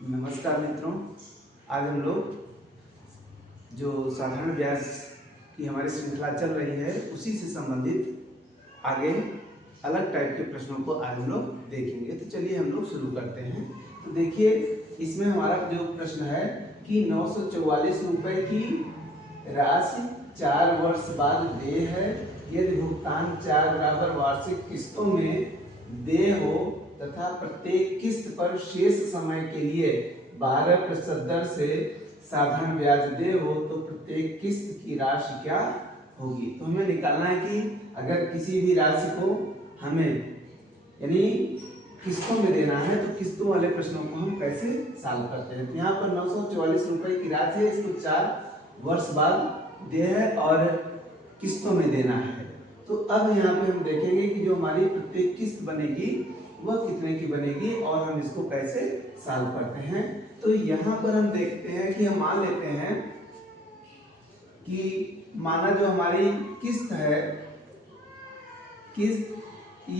नमस्कार मित्रों, आज हम लोग जो साधारण ब्याज की हमारी श्रृंखला चल रही है उसी से संबंधित आगे अलग टाइप के प्रश्नों को आज हम लोग देखेंगे। तो चलिए हम लोग शुरू करते हैं। तो देखिए, इसमें हमारा जो प्रश्न है कि 944 रुपये की राशि 4 वर्ष बाद देय है, यदि भुगतान 4 बराबर वार्षिक किस्तों में देय हो तथा प्रत्येक किस्त पर शेष समय के लिए 12% दर से साधारण ब्याज देय हो तो प्रत्येक किस्त की राशि क्या होगी। तो हमें निकालना है कि अगर किसी भी राशि को हमें यानी किस्तों में देना है तो किस्तों वाले प्रश्नों को हम कैसे सॉल्व करते हैं। यहाँ पर 944 रुपये की राशि है, इसको 4 वर्ष बाद देय है और किस्तों में देना है। तो अब यहाँ पे हम देखेंगे कि जो हमारी प्रत्येक किस्त बनेगी वह कितने की बनेगी और हम इसको कैसे सॉल्व करते हैं। तो यहाँ पर हम देखते हैं कि हम मान लेते हैं कि माना जो हमारी किस्त है, किस्त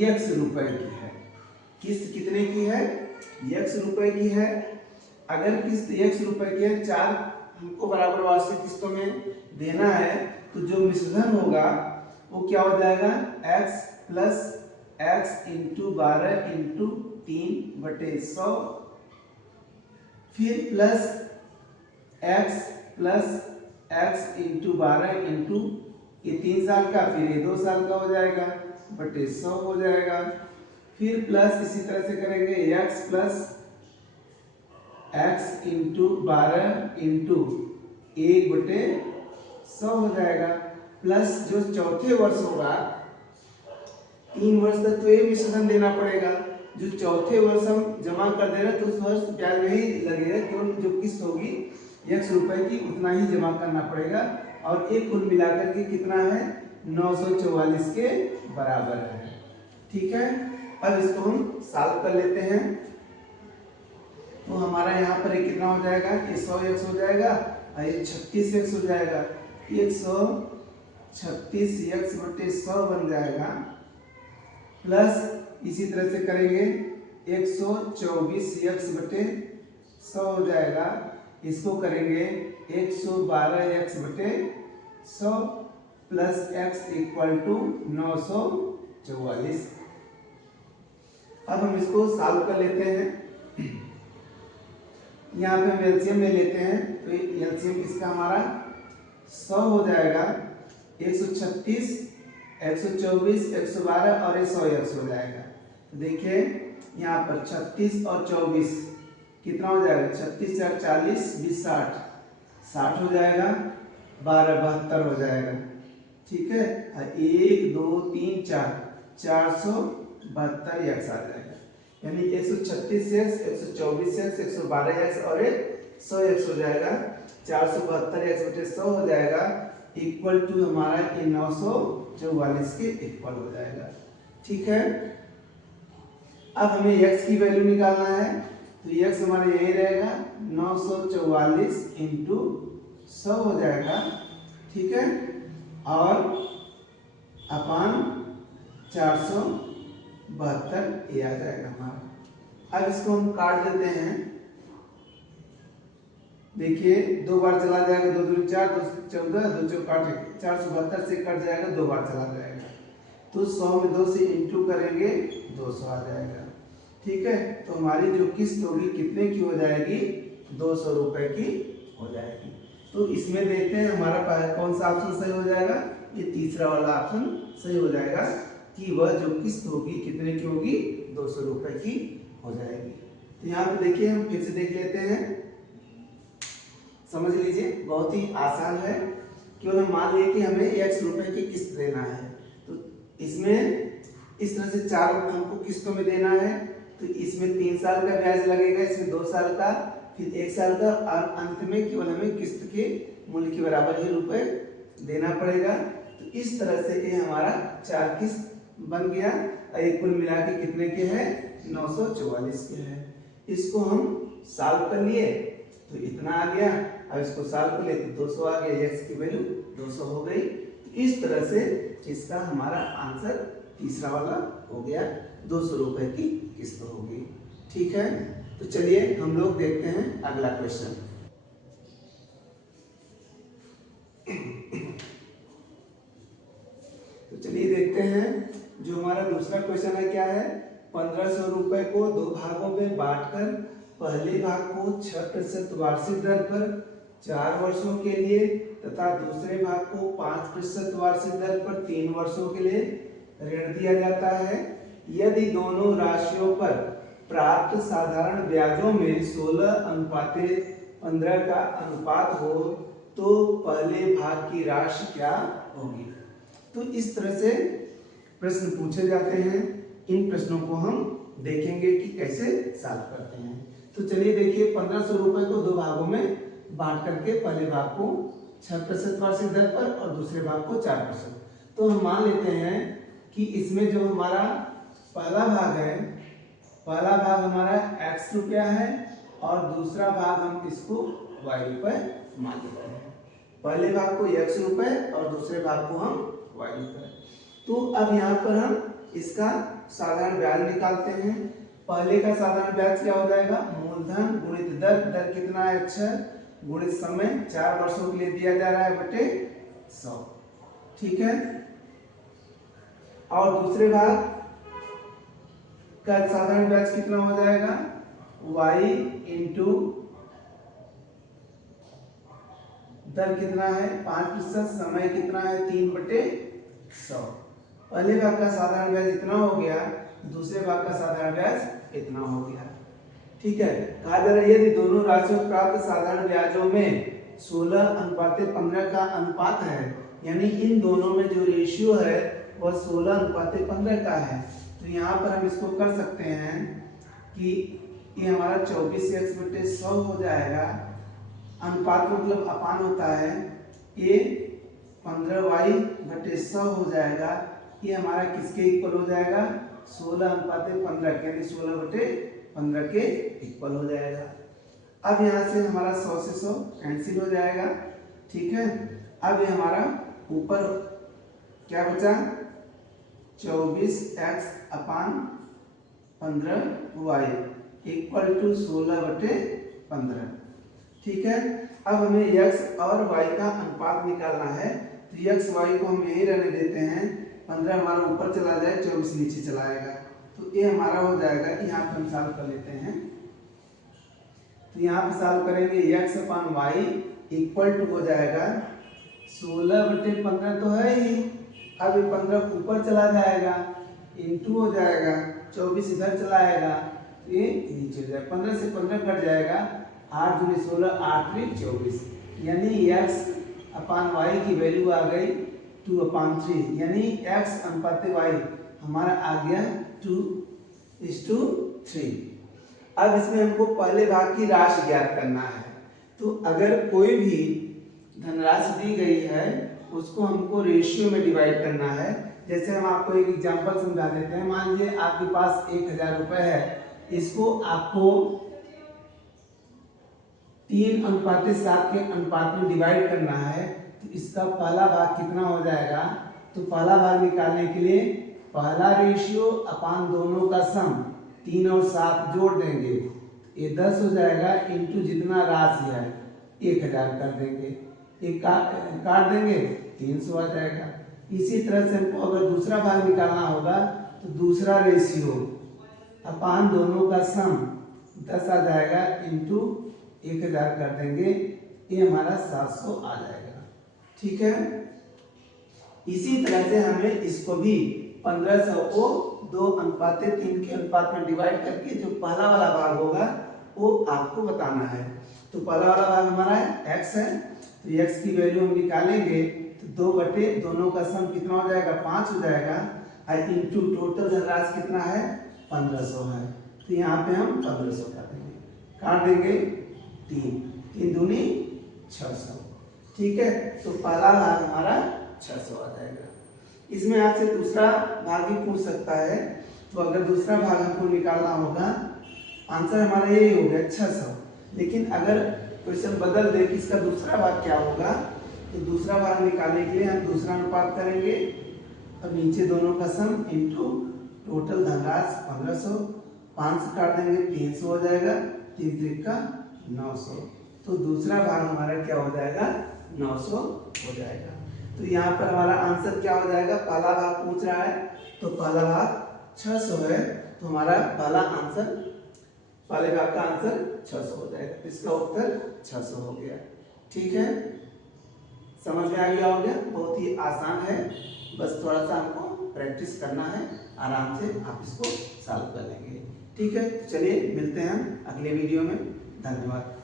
x रुपए की है। किस्त कितने की है? x रुपए की है। अगर किस्त x रुपए की है, 4 हमको बराबर वार्षिक किस्तों में देना है, तो जो मिश्रधन होगा वो क्या हो जाएगा? x plus x into 12 into 3/100, फिर प्लस x इंटू 12 इंटू ये 3 साल का, फिर ये 2 साल का हो जाएगा, बटे 100 हो जाएगा। फिर प्लस इसी तरह से करेंगे x plus x into 12 into 1/100 हो जाएगा। प्लस जो चौथे वर्ष होगा, 3 वर्ष तक तो ये मिश्रधन देना पड़ेगा। जो चौथे वर्ष हम जमा कर दे रहे तो उस वर्ष ब्याज नहीं लगेगा, केवल जो किस्त होगी x रुपए की उतना ही जमा करना पड़ेगा और एक कुल मिलाकर के कितना है? 944 के बराबर है। ठीक है, अब इसको हम सॉल्व कर लेते हैं। तो हमारा यहाँ पर कितना हो जाएगा कि 100x हो जाएगा और ये 36x हो जाएगा। 136x/100 बन जाएगा, प्लस इसी तरह से करेंगे 124x/100 हो जाएगा। इसको करेंगे 112x/100 plus x equal to 944। अब हम इसको सॉल्व कर लेते हैं। यहाँ पे हम एलसीएम में लेते हैं, तो एलसीएम इसका हमारा 100 हो जाएगा, 136, 124, 112 और 100x हो जाएगा। तो देखिए यहाँ पर 36 और 24 कितना हो जाएगा? 36 4 40, 20 60 हो जाएगा, 12 72 हो जाएगा। ठीक है, 1 2 3 4 472 x आ जाएगा। यानी 136x, 124x, 112x और 100x हो जाएगा। 472x/100 हो जाएगा, इक्वल टू हमारा ये 944 के इक्वल हो जाएगा। ठीक है, अब हमें x की वैल्यू निकालना है, तो x हमारा यही रहेगा, 944 इंटू 100 हो जाएगा। ठीक है, और अपान 472 ये आ जाएगा हमारा। अब इसको हम काट देते हैं। देखिए 2 बार चला जाएगा, 2 दूनी 4, 2 14, 2 चौक 472 से कट जाएगा, 2 बार चला जाएगा। तो 100 में 2 से इंटू करेंगे, 200 आ जाएगा। ठीक है, तो हमारी जो किस्त होगी कितने की हो जाएगी? 200 रुपए की हो जाएगी। तो इसमें देखते हैं हमारा कौन सा ऑप्शन सही हो जाएगा। ये तीसरा वाला ऑप्शन सही हो जाएगा कि वह जो किस्त होगी कितने की होगी? 200 रुपए की हो जाएगी। तो यहाँ पे देखिए, हम फिर से देख लेते हैं, समझ लीजिए, बहुत ही आसान है। केवल हम मान लिए कि हमें x रुपए की किस्त देना है, तो इसमें इस तरह से 4 हमको किस्तों में देना है। तो इसमें 3 साल का ब्याज लगेगा, इसमें 2 साल का, फिर 1 साल का, और अंत में केवल हमें किस्त के मूल्य के बराबर ही रुपए देना पड़ेगा। तो इस तरह से ये हमारा 4 किस्त बन गया और एक कुल मिला के कितने के हैं? 944 के हैं। इसको हम सॉल्व कर लिए तो इतना आ गया। अब इसको सॉल्व कर ले तो 200 आ गया, x की वैल्यू 200 हो गई। तो इस तरह से इसका हमारा आंसर तीसरा वाला हो गया, 200 रुपए की किस्त होगी। ठीक है, तो चलिए हम लोग देखते हैं अगला क्वेश्चन। तो चलिए देखते हैं जो हमारा दूसरा क्वेश्चन है क्या है। 1500 रुपए को 2 भागों में बांटकर पहले भाग को 6% वार्षिक दर पर 4 वर्षों के लिए तथा दूसरे भाग को 5% वार्षिक दर पर 3 वर्षों के लिए ऋण दिया जाता है। यदि दोनों राशियों पर प्राप्त साधारण ब्याजों में 16:15 का अनुपात हो तो पहले भाग की राशि क्या होगी। तो इस तरह से प्रश्न पूछे जाते हैं। इन प्रश्नों को हम देखेंगे कि कैसे सॉल्व करते हैं। तो चलिए देखिए 1500 रुपए को 2 भागों में बांट करके पहले भाग को 6% वार्षिक दर पर और दूसरे भाग को 4%। तो हम मान लेते हैं कि इसमें जो हमारा पहला भाग है, पहला भाग हमारा x रुपया है और दूसरा भाग हम इसको y रुपए मान लेते हैं। पहले भाग को x रुपए और दूसरे भाग को हम y रुपए। तो अब यहाँ पर हम इसका साधारण ब्याज निकालते हैं। पहले का साधारण ब्याज क्या हो जाएगा, मूलधन गुणित दर, दर कितना है अक्षर, गुणित समय 4 वर्षों के लिए दिया जा रहा है बटे 100, ठीक है। और दूसरे भाग का साधारण ब्याज कितना हो जाएगा, y इंटू दर कितना है 5%, समय कितना है 3/100। पहले भाग का साधारण ब्याज इतना हो गया, दूसरे भाग का साधारण ब्याज इतना हो गया, ठीक है। कहा जा रहा है यदि दोनों राशियों प्राप्त साधारण ब्याजों में 16:15 का अनुपात है, यानी इन दोनों में जो रेशियो है वह 16:15 का है। तो यहाँ पर हम इसको कर सकते हैं कि ये हमारा 24x/100 हो जाएगा। अनुपात मतलब अपान होता है, ये 15y/100 हो जाएगा। ये हमारा किसके इक्वल हो जाएगा, 16:15 के, यानी 16/15 के इक्वल हो जाएगा। अब यहाँ से हमारा 100 से 100 कैंसिल हो जाएगा, ठीक है। अब ये हमारा ऊपर क्या बचा, 24x/15y इक्वल टू 16/15, ठीक है। अब हमें x और y का अनुपात निकालना है। तो x y को हम यही रहने देते हैं, 15 हमारा ऊपर चला जाए, 24 नीचे चला आएगा। तो ये हमारा हो जाएगा, यहाँ पे हम सॉल्व कर लेते हैं। तो यहाँ पे सॉल्व करेंगे, x/y इक्वल टू हो जाएगा 16/15 तो है ही, अब ये 15 ऊपर चला जाएगा, इंटू हो जाएगा, 24 इधर चला आएगा, ये नीचे जाएगा, 15 से 15 कट जाएगा, 8 दूनी 16, 8 3 24, यानी x/y की वैल्यू आ गई 2/3, यानी x अनुपात y हमारा आ गया 2:3। अब इसमें हमको पहले भाग की राशि ज्ञात करना है। तो अगर कोई भी धनराशि दी गई है उसको हमको रेशियो में डिवाइड करना है। जैसे हम आपको एक एग्जांपल समझा देते हैं। मान लीजिए आपके पास 1000 रुपए है, इसको आपको 3:7 के अनुपात में डिवाइड करना है। तो इसका पहला भाग कितना हो जाएगा, तो पहला भाग निकालने के लिए पहला रेशियो अपान दोनों का सम 3 और 7 जोड़ देंगे, ये 10 हो जाएगा, इंटू जितना राशि है 1000 कर देंगे, एक काट देंगे 300 आ जाएगा। इसी तरह से हमको अगर दूसरा भाग निकालना होगा तो दूसरा रेशियो अपान दोनों का सम 10 आ जाएगा, इंटू 1000 कर देंगे, ये हमारा 700 आ जाएगा, ठीक है। इसी तरह से हमें इसको भी 1500 को 2:3 के अनुपात में डिवाइड करके जो पहला वाला भाग होगा वो आपको बताना है। तो पहला वाला भाग हमारा है x है, तो x की वैल्यू हम निकालेंगे तो 2 बटे दोनों का सम कितना हो जाएगा, 5 हो जाएगा, और इंटू टोटल धनराशि कितना है 1500 है। तो यहाँ पे हम 1500 काट देंगे 3 दूनी 600, ठीक है। तो पहला भाग हमारा 600 आ जाएगा। इसमें आपसे दूसरा भाग भी पूछ सकता है, तो अगर दूसरा भाग हमको निकालना होगा, आंसर हमारा यही हो गया 600। लेकिन अगर क्वेश्चन बदल दे कि इसका दूसरा भाग क्या होगा, तो दूसरा भाग निकालने के लिए हम दूसरा अनुपात करेंगे और नीचे दोनों का सम इंटू टोटल धनराशि 1500, 5 से काट देंगे 300 हो जाएगा, 3 त्रिका 900। तो दूसरा भाग हमारा क्या हो जाएगा, 900 हो जाएगा। तो यहाँ पर हमारा आंसर क्या हो जाएगा, पहला भाग पूछ रहा है तो पहला भाग 600 है, तो हमारा पहला आंसर, पहले भाग का आंसर 600 हो जाएगा। इसका उत्तर 600 हो गया। ठीक है, समझ में आ गया होगा, बहुत ही आसान है, बस थोड़ा सा हमको प्रैक्टिस करना है, आराम से आप इसको सॉल्व कर लेंगे। ठीक है, चलिए मिलते हैं अगले वीडियो में। धन्यवाद।